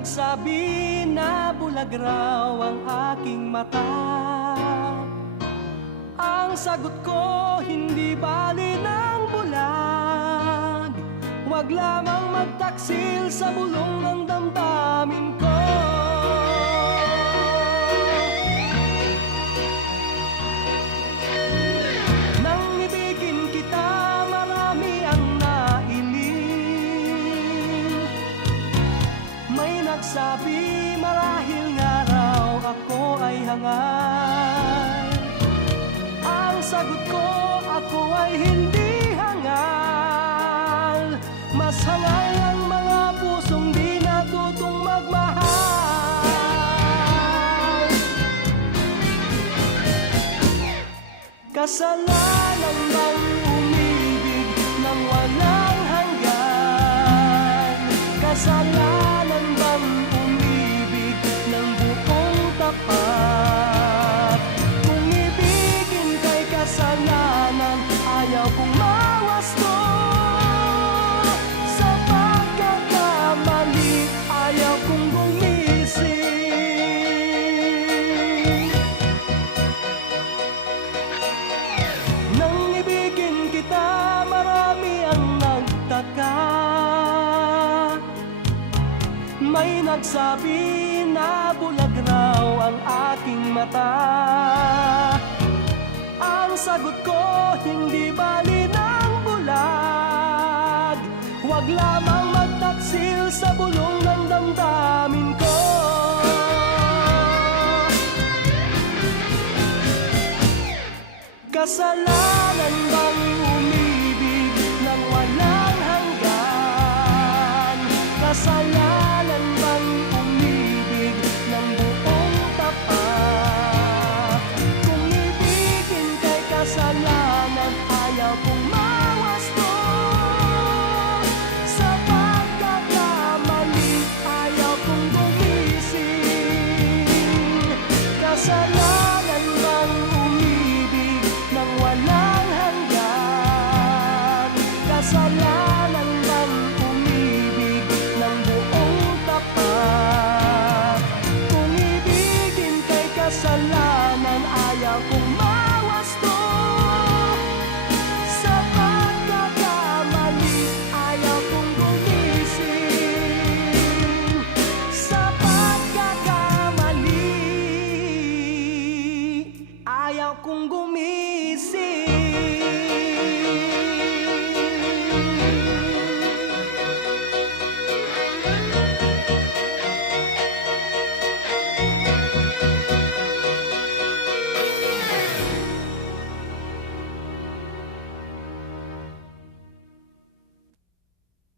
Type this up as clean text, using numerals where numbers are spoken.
nagsabi na bulag raw ang aking mata. Ang sagot ko, hindi bali ng bulag. Huwag lamang magtaksil sa bulong ng damdamin ko. Nang ibigin kita, marami ang nailing. May nagsabi, marahil nga raw ako ay hangal. Ang sagot ko, ako ay hindi hangal. Mas hangal ang mga pusong di natutong magmahal. Kasalanan bang umibig ng walang hanggan? Kasalanan bang umibig ng buong tapat? Kung ibigin kay kasalanan, ayaw kong mawasto. Sa pagkakamali, ayaw kong gumising. Nang ibigin kita, marami ang nagtaka. May nagsabi na bulag raw ang aking mata. Ang sagot ko, hindi bali ng bulag. Huwag lamang magtaksil sa bulong ng damdamin ko. Kasalanan bang umibig ng walang hanggan? Kasalanan bang umibig ng buong tapat? Kung ibigin kay kasalanan, ayaw kong mawasto. Sa pagkakamali, ayaw kong gumising. Kasalanan bang umibig ng walang hanggan? Kasalanan bang umibig ng buong tapat? Kung ibigin kay kasalanan, ayaw kong mawasto. Sa pagkakamali, ayaw kong gumising. Sa pagkakamali, ayaw kong gumising.